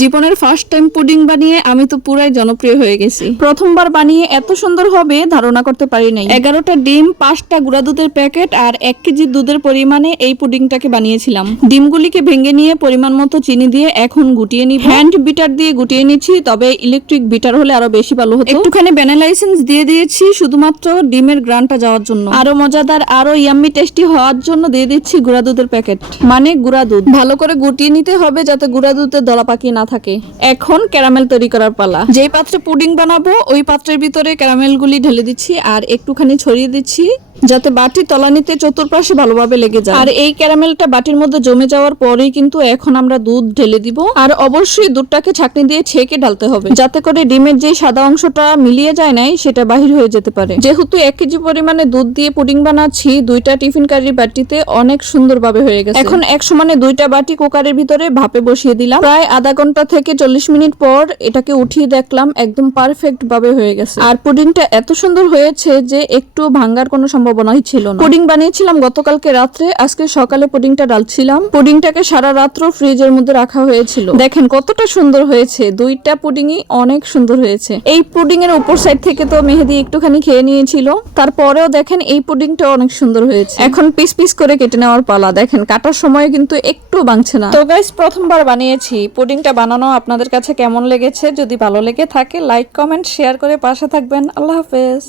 জীবনের first time pudding বানিয়ে আমি তো পুরাই জনপ্রিয় হয়ে গেছি। প্রথমবার বানিয়ে এত সুন্দর হবে ধারণা করতে পারি নাই। 11টা ডিম, 5টা গুঁড়া দুধের প্যাকেট আর 1 কেজি দুধের পরিমাণে এই পুডিংটাকে বানিয়েছিলাম। ডিমগুলিকে ভেঙে নিয়ে পরিমাণ মতো চিনি দিয়ে এখন গুটিয়ে নিব। হ্যান্ড বিটার দিয়ে গুটিয়ে নিচ্ছি, তবে ইলেকট্রিক বিটার হলে আরো বেশি ভালো হতো। একটুখানি ভ্যানিলা এসেন্স দিয়ে দিয়েছি শুধুমাত্র ডিমের গ্রানটা যাওয়ার জন্য। আরো মজাদার, আরো ইয়াম্মি টেস্টি হওয়ার জন্য দিয়ে দিচ্ছি গুঁড়া দুধের প্যাকেট, মানে গুঁড়া দুধ। ভালো করে গুটিয়ে নিতে হবে যাতে গুঁড়া দুধে দলা পাকি না থাকে। এখন ক্যারামেল তৈরি করার পালা। যেই পাত্রে পুডিং বানাবো ওই পাত্রের ভিতরে ক্যারামেলগুলি ঢেলে দিচ্ছি আর একটুখানি ছড়িয়ে দিচ্ছি যাতে বাটির তলানিতে চতুর্পাশে ভালোভাবে লেগে যায়। আর এই ক্যারামেলটা বাটির মধ্যে জমে যাওয়ার পরেই কিন্তু এখন আমরা দুধ ঢেলে দিব। আর অবশ্যই দুধটাকে ছাঁকনি দিয়ে ছেঁকে ঢালতে হবে যাতে করে ডিমের যে সাদা অংশটা মিলিয়ে যায় নাই সেটা বাহির হয়ে যেতে পারে। যেহেতু 1 কেজি পরিমাণে দুধ দিয়ে পুডিং বানাচ্ছি, 2টা টিফিন কারির বাটিতে অনেক সুন্দরভাবে হয়ে গেছে। এখন এক সমানে 2টা বাটি কুকারের ভিতরে ভাপে বসিয়ে দিলাম। প্রায় আধা ঘন্টা থেকে 40 মিনিট পর এটাকে উঠিয়ে দেখলাম একদম পারফেক্ট ভাবে হয়ে গেছে। আর পুডিংটা এত সুন্দর হয়েছে যে একটু ভাঙার কোনো সম্ভাবনাই ছিল না। পুডিং বানিয়েছিলাম গতকালকে রাত্রে, আজকে সকালে পুডিংটা ডালছিলাম। পুডিংটাকে সারা রাত্র ফ্রিজের মধ্যে রাখা হয়েছিল। দেখেন কতটা সুন্দর হয়েছে, 2টা পুডিংই অনেক সুন্দর হয়েছে। এই পুডিং এর উপর সাইড থেকে তো মেহেদি একটুখানি খেয়ে নিয়েছিল, তারপরেও দেখেন এই পুডিংটা অনেক সুন্দর হয়েছে। এখন পিস পিস করে কেটে নেওয়ার পালা। দেখেন কাটার সময় কিন্তু একটু ভাঙছে না। তো গাইস, প্রথমবার বানিয়েছি। পুডিংটা বানানো আপনাদের কাছে কেমন লেগেছে? যদি ভালো লেগে থাকে লাইক, কমেন্ট, শেয়ার করে পাশে থাকবেন। আল্লাহ হাফেজ।